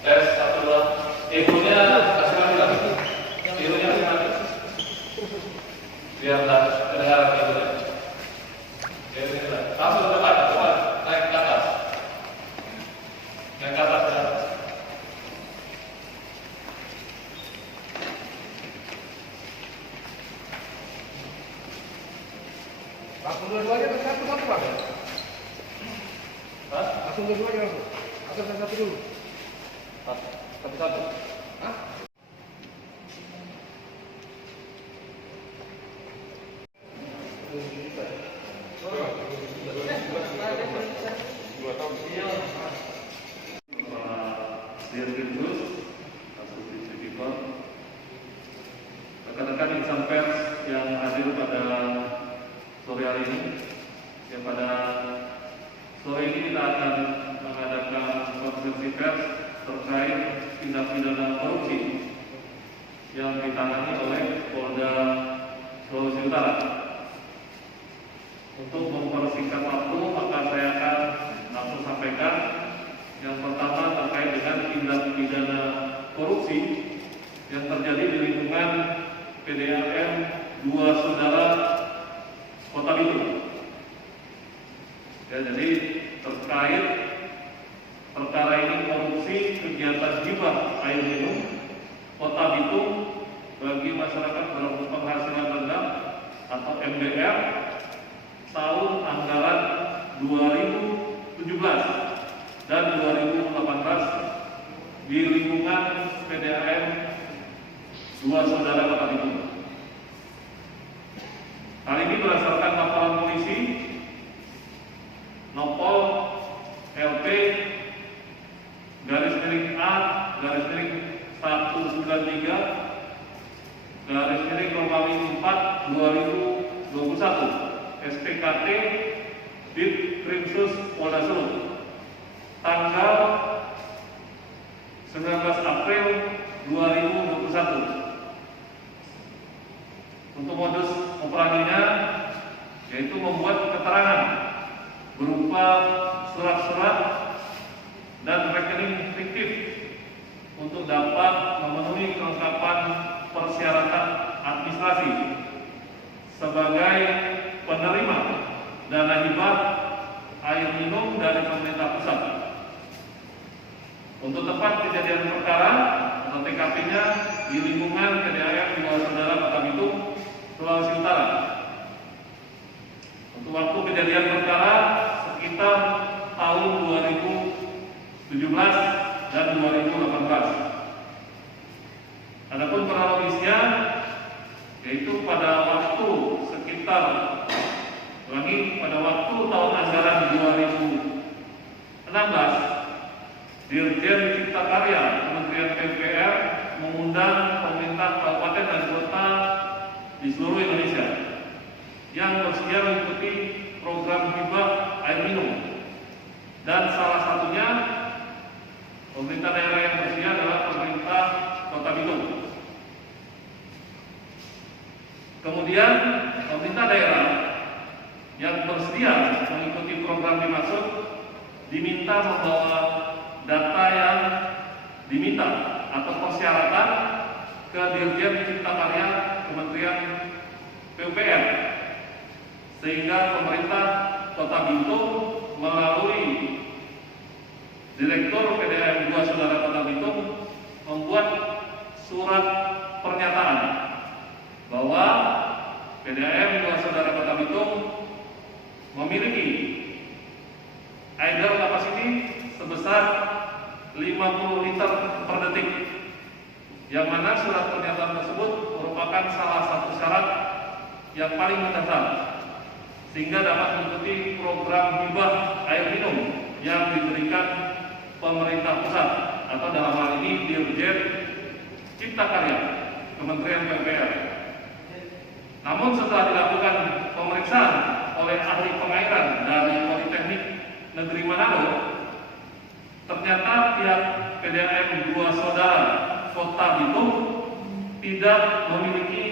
Tes satu dua. Ibunya kasih lagi. Ibunya kasih lagi. Biar kedengaran ibunya. Langsung ke depan, naik ke atas. Naik ke atas ya. Langsung dua-duanya atau satu-satu Pak? Hah? Langsung dua-duanya langsung? Atau satu dulu? Satu-satu. Hah? Rekan-rekan insan pers yang hadir pada sore hari ini, yang pada sore ini kita akan mengadakan konferensi pers terkait tindak pidana korupsi yang ditangani oleh Polda Sulawesi Utara. Untuk mempersingkat waktu, maka saya akan langsung sampaikan yang pertama terkait dengan tindak pidana korupsi yang terjadi di lingkungan PDAM Dua Saudara Kota Bitung. Ya, jadi terkait perkara ini korupsi kegiatan hibah air minum Kota Bitung bagi masyarakat berpenghasilan rendah atau MBR tahun anggaran 2017 dan 2018 di lingkungan PDAM Dua Saudara Kota Bitung. Hal ini berdasarkan laporan polisi Nopol LP garis miring A garis miring 193 garis miring Romawi 4 2021 SPKT Ditkrimsus Polda Sulut tanggal 19 April 2021. Untuk modus operandinya yaitu membuat keterangan berupa surat-surat dan rekening fiktif untuk dapat memenuhi kelengkapan persyaratan administrasi sebagai penerima dana hibah air minum dari pemerintah pusat. Untuk tempat kejadian perkara atau TKP-nya di lingkungan PDAM Dua Saudara Kota Bitung, Sulawesi Utara. Untuk waktu kejadian perkara sekitar tahun 2017 dan 2018. Adapun kronologisnya yaitu pada waktu sekitar pada waktu tahun anggaran 2016 Dirjen Cipta Karya Kementerian PUPR mengundang pemerintah kabupaten dan kota di seluruh Indonesia yang bersedia mengikuti program hibah air minum, dan salah satunya pemerintah daerah yang bersedia adalah pemerintah Kota Bitung. Kemudian pemerintah daerah yang bersedia mengikuti program dimaksud diminta membawa data yang diminta atau persyaratan ke Dirjen Cipta Karya Kementerian PUPR, sehingga pemerintah Kota Bitung melalui Direktur PDAM Dua Saudara Kota Bitung membuat surat pernyataan bahwa PDAM Dua Saudara Kota Bitung memiliki idle capacity sebesar 50 liter per detik, yang mana surat pernyataan tersebut merupakan salah satu syarat yang paling mendasar sehingga dapat mengikuti program hibah air minum yang diberikan pemerintah pusat atau dalam hal ini Dirjen Cipta Karya Kementerian PUPR. Namun setelah dilakukan pemeriksaan oleh ahli pengairan dari Politeknik Negeri Manado, ternyata pihak PDAM Dua Saudara Kota Bitung tidak memiliki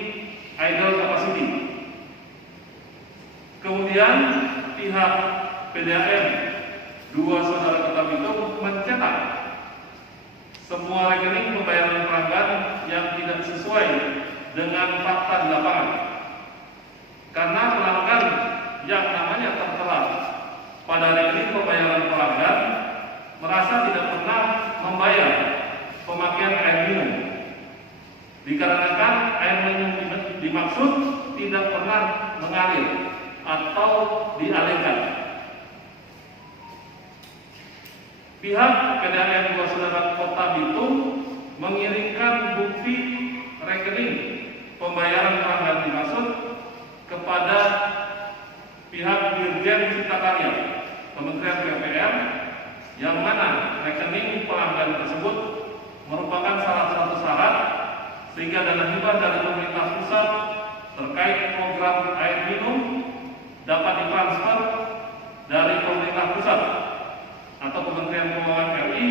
idle capacity. Kemudian pihak PDAM Dua Saudara Kota Bitung mencetak semua rekening pembayaran pelanggan yang tidak sesuai dengan fakta di lapangan. Karena pelanggan yang namanya tertera pada rekening pembayaran pelanggan merasa tidak pernah membayar pemakaian air minum, dikarenakan air minum dimaksud tidak pernah mengalir atau dialirkan. Pihak PDAM 2 Saudara Kota Bitung mengirimkan bukti rekening pembayaran pelanggan dimaksud kepada pihak Dirjen Cipta Karya Kementerian PUPR, yang mana rekening pelanggan tersebut merupakan salah satu syarat sehingga dana hibah dari pemerintah pusat terkait program air minum dapat ditransfer dari pemerintah pusat atau Kementerian Keuangan RI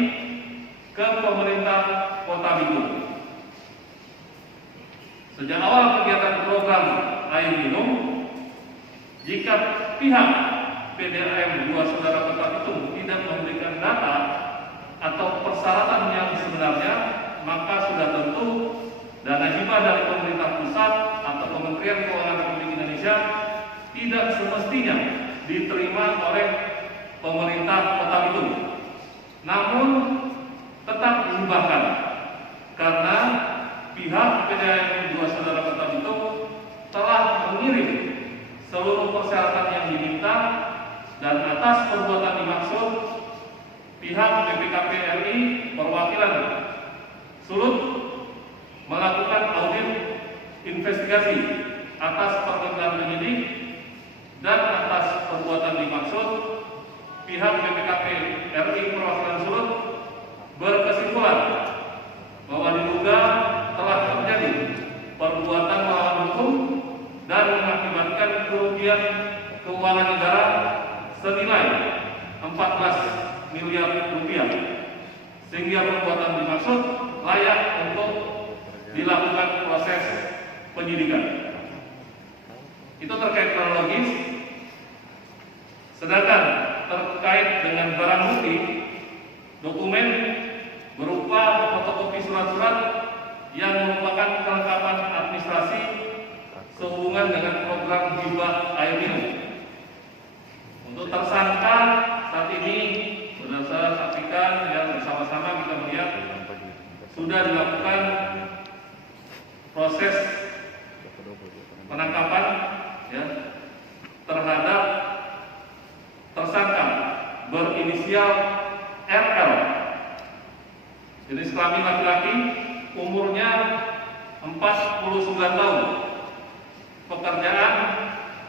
ke pemerintah Kota Bitung. Sejak awal kegiatan program air minum, jika pihak PDAM 2 Saudara Kota Bitung tidak memberikan data atau persyaratan yang sebenarnya, maka sudah tentu dana hibah dari pemerintah pusat atau Kementerian Keuangan Republik Indonesia tidak semestinya diterima oleh pemerintah Kota Bitung, namun tetap dihibahkan karena pihak PDAM 2 Saudara Kota Bitung telah mengirim seluruh persyaratan yang diminta, dan atas perbuatan dimaksud pihak BPKP RI perwakilan Sulut melakukan audit investigasi atas permintaan penyidik, dan atas perbuatan dimaksud pihak BPKP RI perwakilan Sulut berkesimpulan bahwa diduga telah terjadi perbuatan melawan hukum dan mengakibatkan kerugian keuangan negara senilai 14 miliar rupiah, sehingga perbuatan dimaksud layak untuk dilakukan proses penyidikan. Itu terkait kronologis. Sedangkan terkait dengan barang bukti, dokumen berupa fotokopi surat-surat yang merupakan kelengkapan administrasi sehubungan dengan program hibah air minum. Untuk tersangka saat ini sudah saya saksikan ya, bersama-sama kita melihat sudah dilakukan proses penangkapan ya, terhadap tersangka berinisial RL, jenis kelamin laki-laki, umurnya 49 tahun, pekerjaan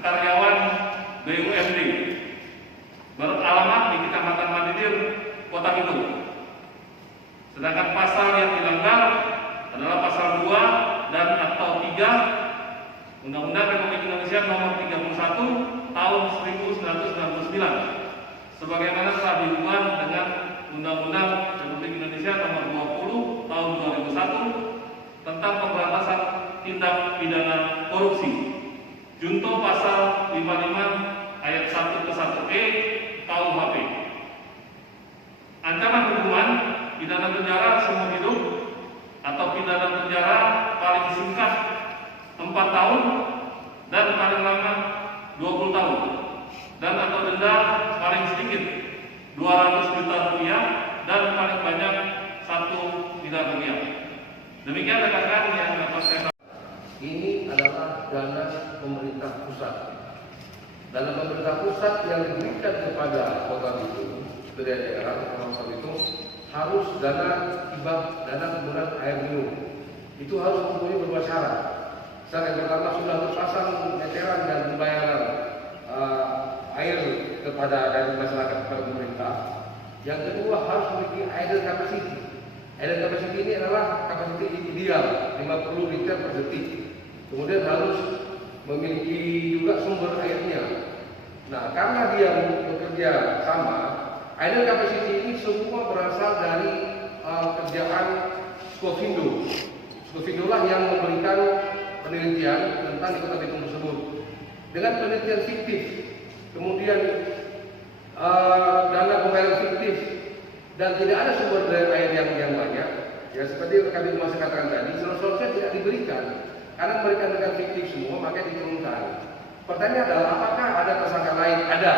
karyawan BUMD, beralamat di Kecamatan Mandidir, Kota Bitung. Sedangkan pasal yang dilanggar adalah pasal 2 dan atau 3 Undang-Undang Republik Indonesia Nomor 31 Tahun 1999, sebagaimana telah diubah dengan Undang-Undang Republik Indonesia Nomor 20 Tahun 2001 tentang pemberantasan tindak pidana korupsi, junto pasal 55 ayat 1 ke 1E KUHP. Ancaman hukuman pidana penjara seumur hidup atau pidana penjara paling singkat 4 tahun dan paling lama 20 tahun, dan atau denda paling sedikit 200 juta rupiah dan paling banyak 1 miliar rupiah. Demikian rekan-rekan yang dapat saya. Ini adalah dana pemerintah pusat. Dana pemerintah pusat yang diberikan kepada Kota Bitung, daerah Kota Bitung, harus dana hibah, dana penggunaan air minum. Itu harus memenuhi beberapa syarat. Syarat yang pertama sudah terpasang meteran dan pembayaran air kepada dari masyarakat kepada pemerintah. Yang kedua harus memiliki idle capacity. Idle capacity ini adalah kapasitas ideal 50 liter per detik. Kemudian harus memiliki juga sumber airnya. Nah, karena dia bekerja sama, idle capacity ini semua berasal dari kerjaan Skofindo. Skofindo lah yang memberikan penelitian tentang di Kota Bitung tersebut dengan penelitian fiktif, kemudian dana pembayaran fiktif, dan tidak ada sumber daya air yang banyak. ya seperti yang kami masih katakan tadi, seharusnya tidak diberikan karena mereka dengan fiktif semua, makanya diturunkan. Pertanyaan adalah apakah ada tersangka lain? Ada.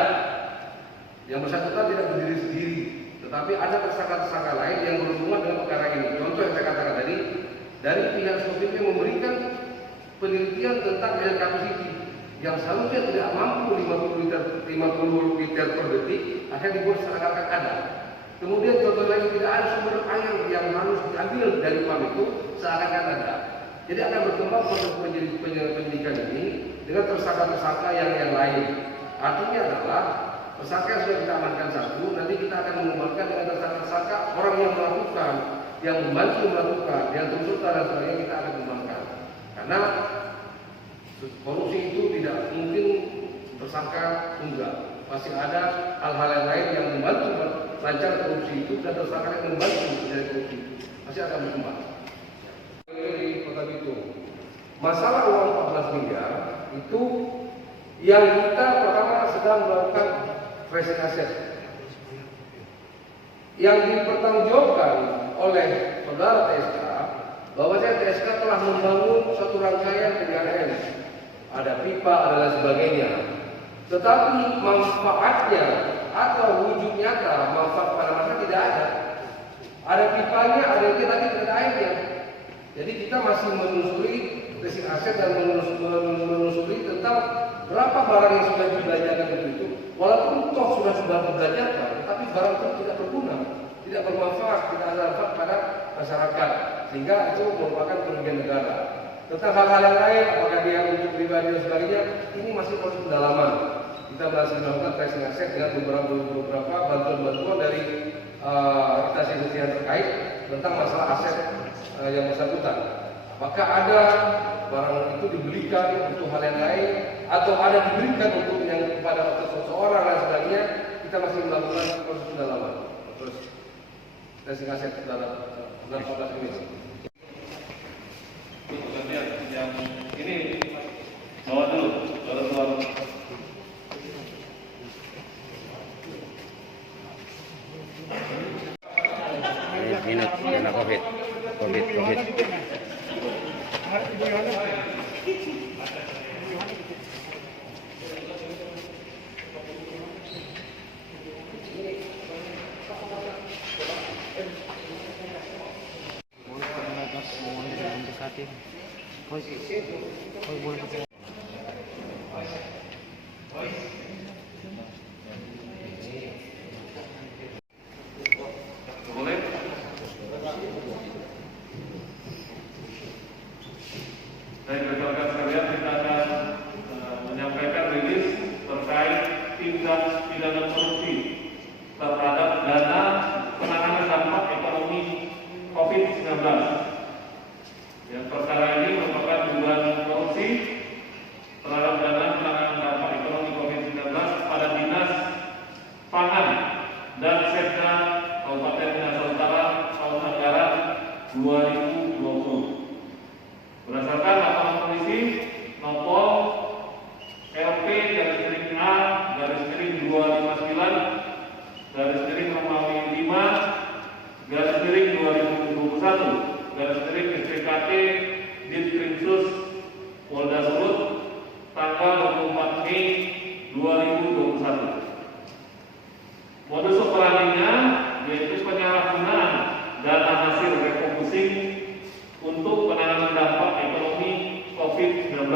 Yang bersangkutan tidak berdiri sendiri, tetapi ada tersangka-tersangka lain yang berhubungan dengan perkara ini. Contoh yang saya katakan tadi, dari pihak SOPP memberikan penelitian tentang air capacity yang seharusnya tidak mampu 50 liter per detik, akan dibuat seakan-akan ada. Kemudian contoh lagi, tidak ada sumber air yang harus diambil dari pam itu seakan-akan ada. Jadi akan berkembang proses penyidikan ini dengan tersangka-tersangka yang lain. Artinya adalah tersangka yang sudah kita amankan satu, nanti kita akan mengembangkan dengan tersangka-tersangka orang yang melakukan, yang membantu melakukan, yang turut dan sebagainya kita akan kembangkan. Karena korupsi itu tidak mungkin tersangka tunggal, pasti ada hal-hal yang lain yang membantu lancar korupsi itu dan tersangka yang membantu dari korupsi itu pasti akan berkembang. Di Kota Bitung, masalah uang 14 miliar itu yang kita pertama sedang melakukan tracing aset yang dipertanggungjawabkan oleh saudara TSK, bahwasanya TSK telah membangun suatu rangkaian PDAM, ada pipa, ada lain sebagainya. Tetapi manfaatnya atau wujud nyata manfaat pada masa tidak ada. Ada pipanya, ada yang tapi tidak ada airnya. Jadi kita masih menelusuri tracing aset dan menelusuri tentang berapa barang yang sudah dibelanjakan itu. Walaupun toh sudah dibelanjakan, tetapi barang itu tidak berguna, tidak bermanfaat, tidak ada manfaat pada masyarakat, sehingga itu merupakan kerugian negara. Tentang hal-hal yang lain, apakah dia untuk pribadi dan sebagainya, ini masih proses pendalaman. Kita masih melakukan tracing aset dengan beberapa bantuan-bantuan dari instansi yang terkait tentang masalah aset yang bersangkutan. Apakah ada barang itu dibelikan untuk hal yang lain, atau ada diberikan untuk yang kepada seseorang dan sebagainya, kita masih melakukan proses pendalaman. Terus tracing aset dalam 14 ini. Yang ini bawa dulu, baru keluar. Minut karena COVID. Boleh? Baik, rekan-rekan sekalian, kita akan menyampaikan rilis terkait tindak pidana korupsi terhadap dana penanganan dampak ekonomi COVID-19. Yang perkara ini merupakan dugaan korupsi terhadap dana penanganan dampak ekonomi COVID-19 pada Dinas Pangan dan Setda Kabupaten Minahasa Utara tahun anggaran 2020. Berdasarkan laporan polisi Nopol LP-A-5/Romawi 5/2021 Ditkrimsus Polda Sulut tanggal 24 Mei 2021. Modus operandinya yaitu penyalahgunaan dana hasil refocusing untuk penanganan dampak ekonomi COVID-19,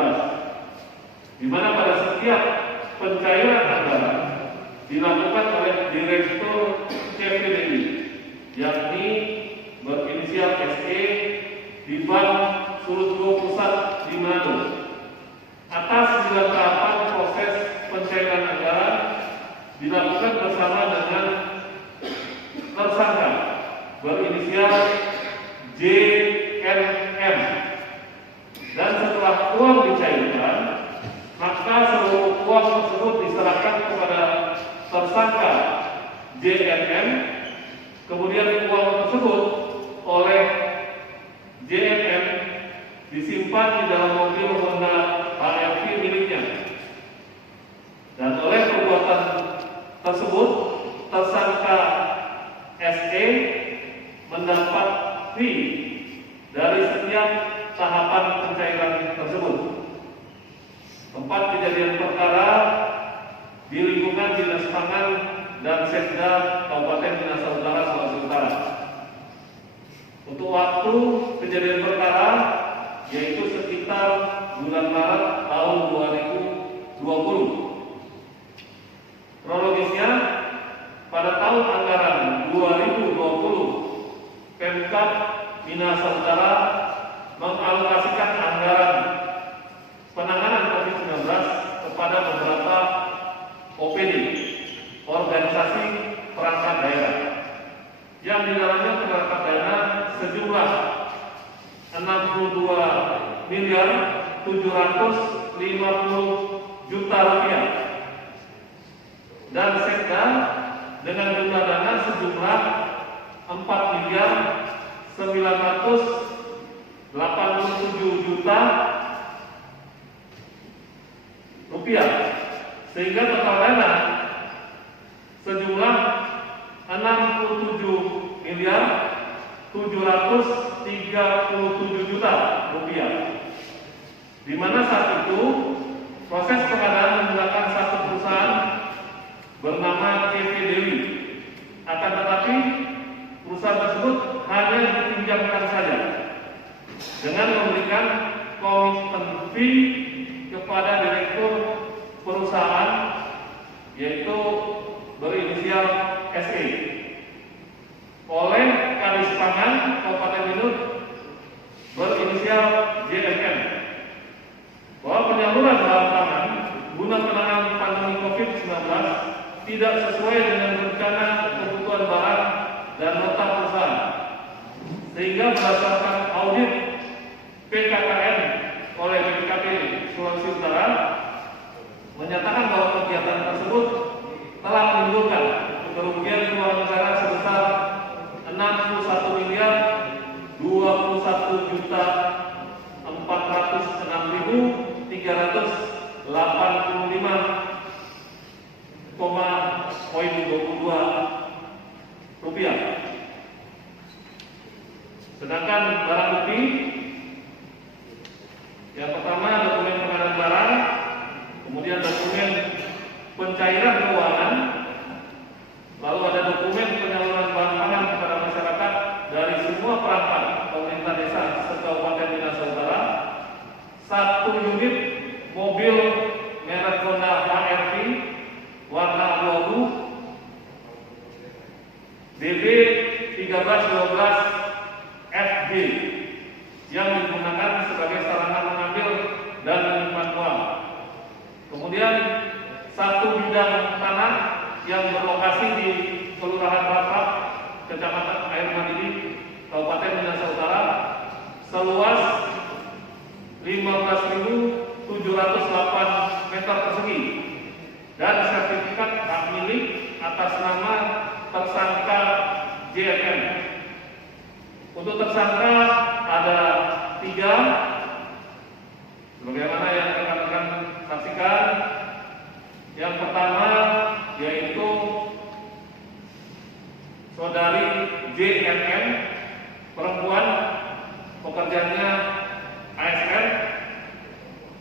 di mana pada setiap pencairan anggaran dilakukan oleh Direktur CPDI, yakni berinisial SE di Bank Sulut Pusat di Manado, atas segala tahapan proses pencairan anggaran dilakukan bersama dengan tersangka berinisial JNM, dan setelah uang dicairkan, maka seluruh uang tersebut diserahkan kepada tersangka JNM. Kemudian uang tersebut oleh JNM disimpan di dalam mobil Honda HRV miliknya, dan oleh perbuatan tersebut tersangka SE mendapat fee dari setiap tahapan pencairan tersebut. Tempat kejadian perkara di lingkungan Dinas Pangan dan Setda Kabupaten Minahasa Utara, Sulawesi Utara. Untuk waktu kejadian perkara yaitu sekitar bulan Maret tahun 2020. Kronologisnya, pada tahun anggaran 2020, Pemkab Minahasa Utara mengalokasikan anggaran penanganan COVID-19 kepada beberapa OPD, organisasi perangkat daerah, yang di dalamnya terdapat dana sejumlah 62.750 juta rupiah, dan Sekda dengan jumlah dana sejumlah 4.987 juta rupiah, sehingga total dana sejumlah 67.737 juta rupiah, di mana saat itu proses pengadaan menggunakan satu perusahaan bernama CV Dewi, akan tetapi perusahaan tersebut hanya dipinjamkan saja dengan memberikan komitmen fee kepada direktur perusahaan, yaitu berinisial SE, oleh Kadis Pangan Kabupaten Minut berinisial JMN, bahwa penyaluran bahan pangan guna penanganan pandemi COVID-19 tidak sesuai dengan rencana kebutuhan barang dan nota perusahaan, sehingga berdasarkan audit PKKN oleh BPKP Sulawesi Utara menyatakan bahwa kegiatan tersebut telah menimbulkan kerugian keuangan negara sebesar 61.201.406.385,22 rupiah. Sedangkan barang bukti yang pertama dokumen pengadaan barang, kemudian dokumen pencairan keuangan, lalu ada dokumen penyaluran bahan pangan kepada masyarakat dari semua perangkat pemerintah desa se-Kabupaten Minahasa Utara, 1 unit mobil merek Honda HR-V warna abu-abu BB 1312 FG yang digunakan sebagai sarana mengambil dan menyimpan uang. Kemudian 1 bidang tanah yang berlokasi di Kelurahan Rapak, Kecamatan Air Mandiri, Kabupaten Minahasa Utara, seluas 15.708 meter persegi, dan sertifikat hak milik atas nama tersangka JMN. Untuk tersangka ada 3, sebagaimana yang rekan-rekan saksikan. Yang pertama yaitu saudari JMN, perempuan, pekerjaannya ASN,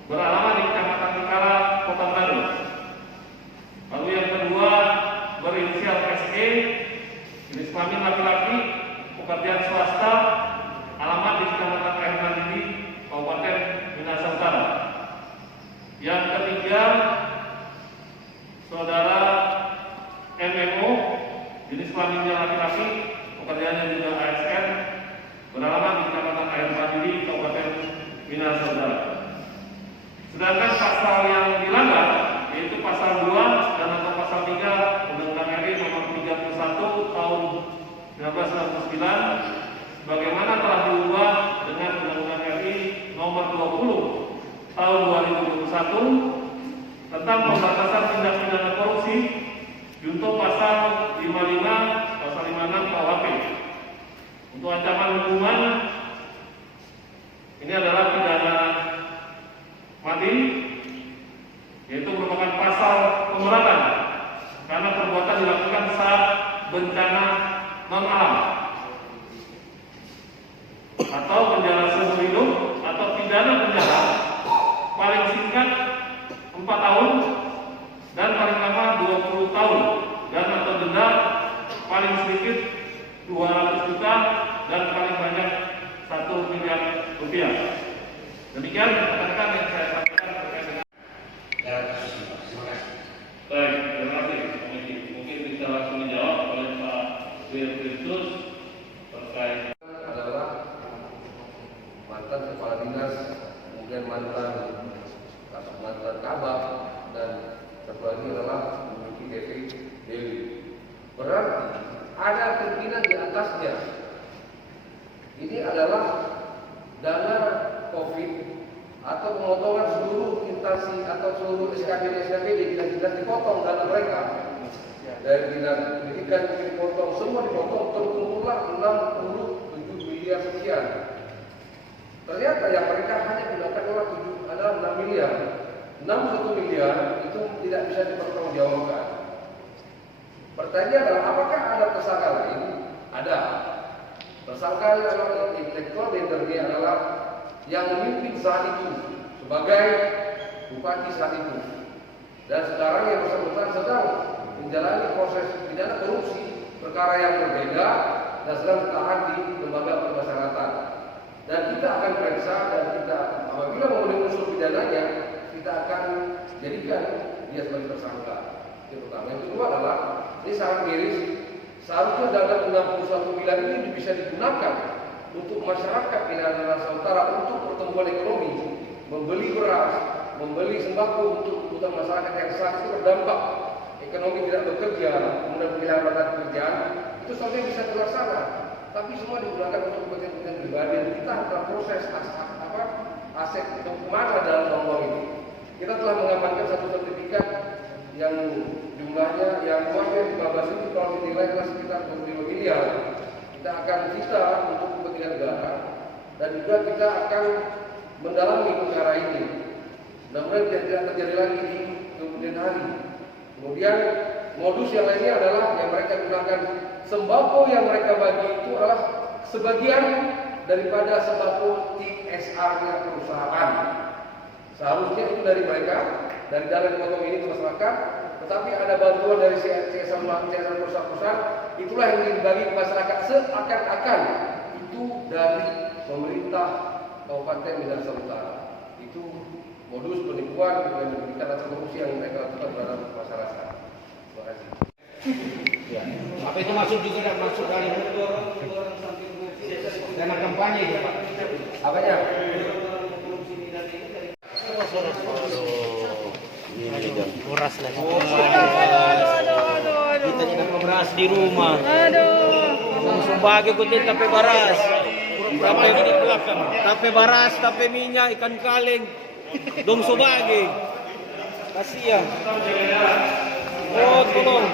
beralamat di Kecamatan Tikara, Kota Bandung. Lalu yang kedua berinisial SE, jenis kelamin laki-laki, pekerjaan swasta, alamat di Kecamatan Air Mandiri, Kabupaten Minahasa Utara. Yang ketiga saudara MMO, jenis kelaminnya laki-laki, pekerjaannya juga ASN, beralamat di Kecamatan Air Mandiri, Kabupaten Minahasa Utara. Sedangkan pasal yang dilanggar yaitu pasal 2 dan atau pasal 3 Undang-Undang RI nomor 31 tahun 1999, bagaimana telah diubah dengan Undang-Undang RI nomor 20 tahun 2021 tentang pemberantasan tindak pidana korupsi, junto pasal 55, pasal 56 KUHP. Untuk ancaman hukuman ini adalah pidana mati, yaitu merupakan pasal pemberatan karena perbuatan dilakukan saat bencana non alam. atau penjara seumur hidup atau pidana penjara paling singkat 4 tahun dan paling lama 20 tahun dan atau denda paling sedikit 200 juta dan paling banyak 1 miliar rupiah. Demikian rekan-rekan yang saya sampaikan terkait dengan. Baik, terima kasih. Mungkin bisa langsung dijawab oleh Pak Firdaus terkait adalah mantan kepala dinas, kemudian mantan kabak, dan satu lagi adalah memiliki DP Dewi. Berarti ada pimpinan di atasnya. Ini adalah dana COVID atau pemotongan seluruh instansi atau seluruh SKPD dinas dipotong dana mereka. Dari dinas pendidikan dipotong, semua dipotong, terkumpullah 67 miliar sekian. Ternyata yang mereka hanya gunakan adalah 6 miliar. 61 miliar itu tidak bisa dipertanggungjawabkan. Pertanyaan adalah apakah ada tersangka lain? Ada. Tersangka adalah intelektual dia adalah yang memimpin saat itu sebagai bupati saat itu. Dan sekarang yang bersangkutan sedang menjalani proses pidana korupsi perkara yang berbeda dan sedang ditahan di lembaga permasyarakatan. Dan kita akan periksa dan kita apabila memenuhi unsur pidananya kita akan jadikan dia sebagai tersangka. Yang pertama. Yang kedua adalah ini sangat miris. Seharusnya dana 61 miliar ini bisa digunakan untuk masyarakat di daerah Nusantara untuk pertumbuhan ekonomi, membeli beras, membeli sembako untuk kebutuhan masyarakat yang saat itu terdampak ekonomi tidak bekerja, kemudian kehilangan lapangan pekerjaan, itu seharusnya bisa terlaksana. Tapi semua digunakan untuk kepentingan pribadi. Kita dalam proses aset kemana dalam uang ini. Kita telah mengamankan satu sertifikat yang jumlahnya yang luasnya 15 itu kalau dinilai adalah sekitar 25 miliar. Kita akan sita untuk kepentingan negara dan juga kita akan mendalami perkara ini. Mudah-mudahan tidak terjadi lagi di kemudian hari. Kemudian modus yang lainnya adalah yang mereka gunakan sembako yang mereka bagi itu adalah sebagian daripada sembako TSR-nya perusahaan. Seharusnya itu dari mereka, dari dana potong ini ke masyarakat, tetapi ada bantuan dari CSR perusahaan-perusahaan, itulah yang dibagi ke masyarakat seakan-akan itu dari pemerintah Kabupaten Minahasa Utara. Itu modus penipuan dan pendidikan atau korupsi yang mereka lakukan terhadap masyarakat. Terima kasih. Ya. Apa itu masuk juga dan masuk dari dana kampanye ya Pak? Apanya? Beras lagi. Kita tidak mau beras di rumah. Sebagai kutin tapi beras. Tapi beras, tapi minyak, ikan kaleng. Dong sebagai. Kasihan. Oh, tolong.